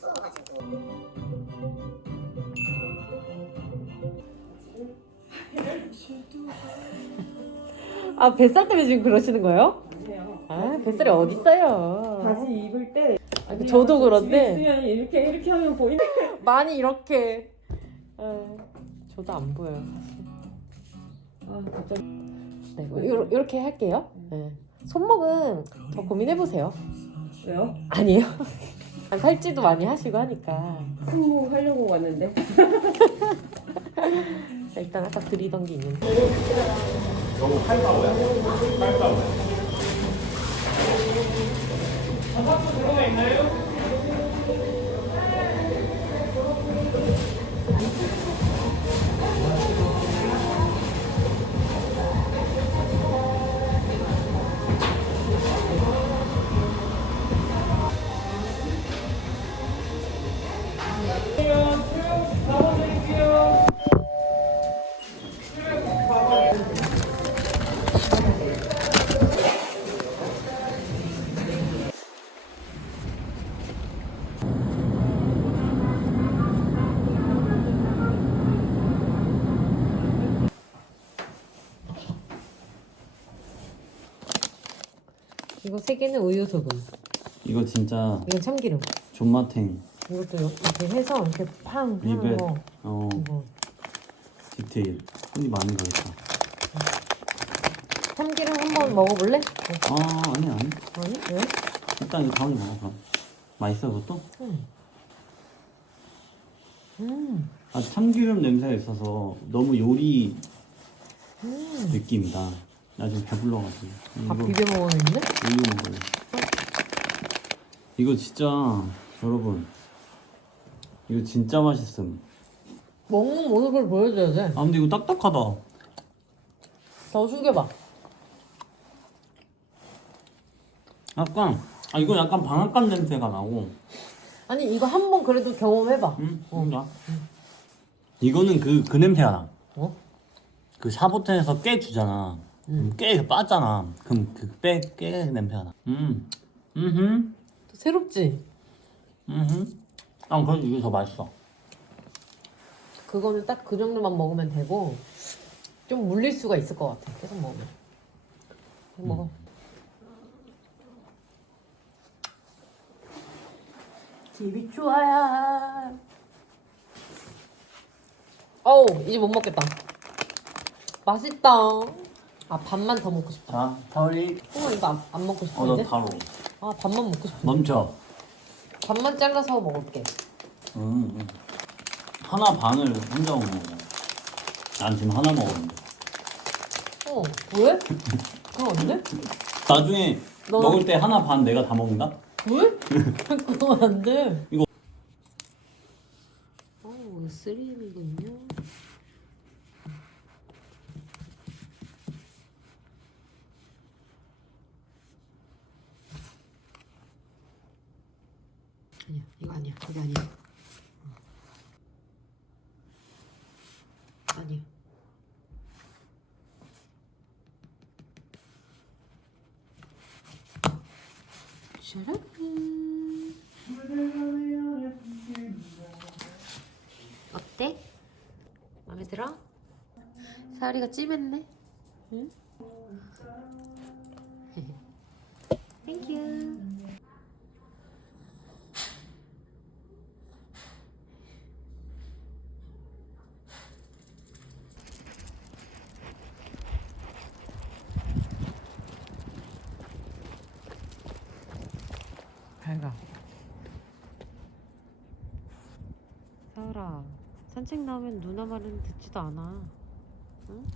쏘아가지고 아 뱃살 때문에 지금 그러시는 거예요? 아 뱃살이 어딨어요? 바지 입을 때 아, 저도 그런데 있으면 이렇게 이렇게 하면 보이는 많이 이렇게. 에, 저도 안 보여요 아 갑자기. 네, 요, 이렇게 할게요. 네. 손목은 더 고민해 보세요. 왜요? 아니에요. 아, 살찌도 많이 하시고 하니까. 승무 하려고 왔는데. 자, 일단 아까 드리던 게 있는데 이거 세 개는 우유 소금 이거 진짜 이건 참기름 존맛탱 이것도 이렇게 해서 이렇게 팡 하는 리벳 거 어 이거 디테일 손이 많이 가있다 참기름 한번 먹어볼래? 아 아니 아니 아니 왜? 일단 이거 다운이 먹어 그럼 맛있어 그것도? 음. 음. 아 참기름 냄새가 있어서 너무 요리 음. 느낌이다 나 지금 배불러가지고 밥 이거 비벼 먹었는데? 이거 먹어요 이거 진짜 여러분 이거 진짜 맛있음 먹는 모습을 보여줘야 돼. 아 근데 이거 딱딱하다 더 숙여봐. 약간 아 이거 약간 방앗간 냄새가 나고 아니 이거 한 번 그래도 경험해봐. 응? 어. 뭔가? 이거는 그, 그 냄새가 나. 어? 그 샤보텐에서 깨 주잖아. 음. 깨 빠잖아. 그럼 그깨 깨 냄새가 나. 음. 음흠. 또 새롭지? 음흠. 아, 그래도 이게 더 맛있어. 그거는 딱 그 정도만 먹으면 되고 좀 물릴 수가 있을 것 같아. 계속 먹으면. 계속 먹어. 집이 좋아야. 어우 이제 못 먹겠다. 맛있다. 아 밥만 더 먹고 싶다. 자, 타올이. 어 이거 안, 안 먹고 어, 너 이제? 바로. 아 밥만 먹고 싶어. 멈춰. 밥만 잘라서 먹을게. 음. 음. 하나 반을 혼자 먹는 거야. 난 지금 하나 먹었는데. 어 왜? 그럼 안 돼? 나중에 너- 먹을 때 하나 반 내가 다 먹는다? 왜? 그건 안 돼. 이거- 어, 3M이군요. 아니야, 이거 아니야, 이거 아니야. 어. 아니야. 샤라란. 어때? 마음에 들어? 사리가 찜했네. 응? 땡큐. 밝아. 사울아, 산책 나오면 누나 말은 듣지도 않아. 응?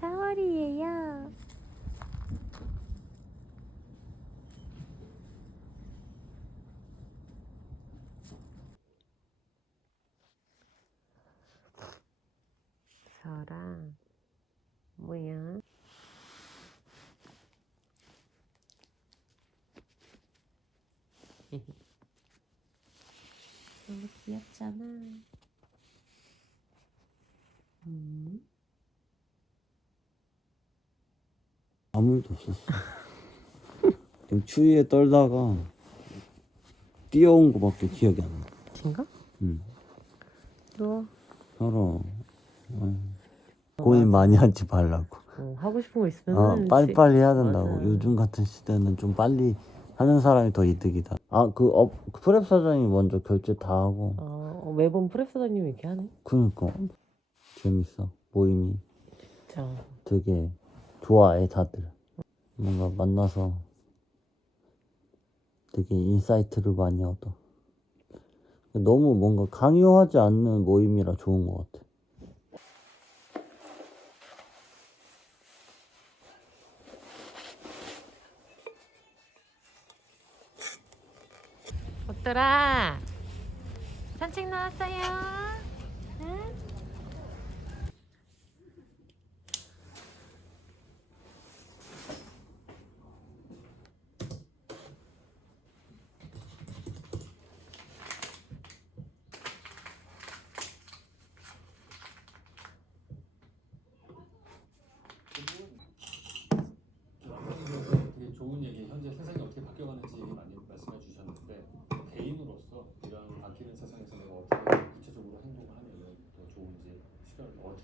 사월이에요. 너무 귀엽잖아. 음. 아무 일도 없었어. 그냥 추위에 떨다가 뛰어온 거밖에 기억이 안 나. 진가? 응. 누워. 서로 고민 많이 하지 말라고. 어, 하고 싶은 거 있으면 어, 빨리빨리 해야 된다고. 맞아. 요즘 같은 시대는 좀 빨리 하는 사람이 더 이득이다. 아, 그, 업, 그 프랩 사장이 먼저 결제 다 하고. 어, 매번 프랩 사장님이 이렇게 하네. 그니까. 재밌어. 모임이 자, 되게 좋아해, 다들. 뭔가 만나서 되게 인사이트를 많이 얻어. 너무 뭔가 강요하지 않는 모임이라 좋은 것 같아. 옷들아 산책 나왔어요. 응? 되게 좋은 얘기, 현재 세상이 어떻게 바뀌어가는지 얘기 많이 말씀해 주셨는데 개인으로서 이런 바뀌는 세상에서 내가 어떻게 구체적으로 행동을 하면 더 좋은지 시간을 어떻게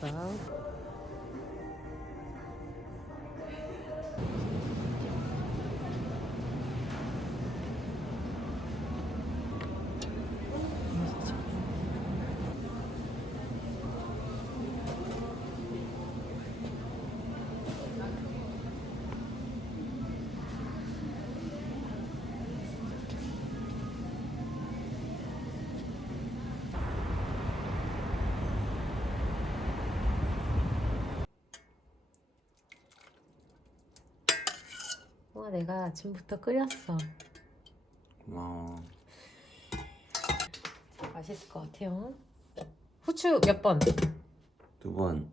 그 가와 내가 아침부터 끓였어. 고마워. 맛있을 것 같아요. 후추 몇 번? 두 번.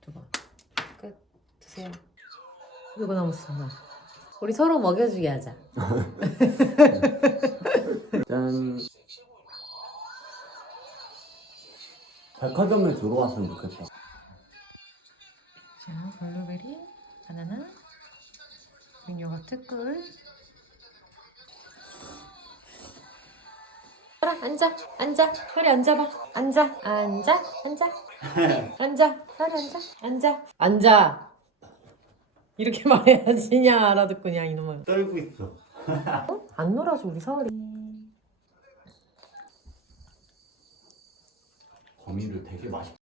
두 번. 끝. 드세요. 이거 남았어 나. 우리 서로 먹여주게 하자. 짠. 백화점에 들어왔으면 좋겠다. 자, 블루베리, 바나나, 요거트 꿀. 알아, 앉아, 앉아, 허리 앉아봐, 앉아, 앉아, 앉아, 앉아, 허리 앉아, 앉아, 앉아. 이렇게 말해야지냐 알아듣고냐 이놈을. 떨고 있어. 안 놀아줘 우리 서울이. 거미를 되게 맛있게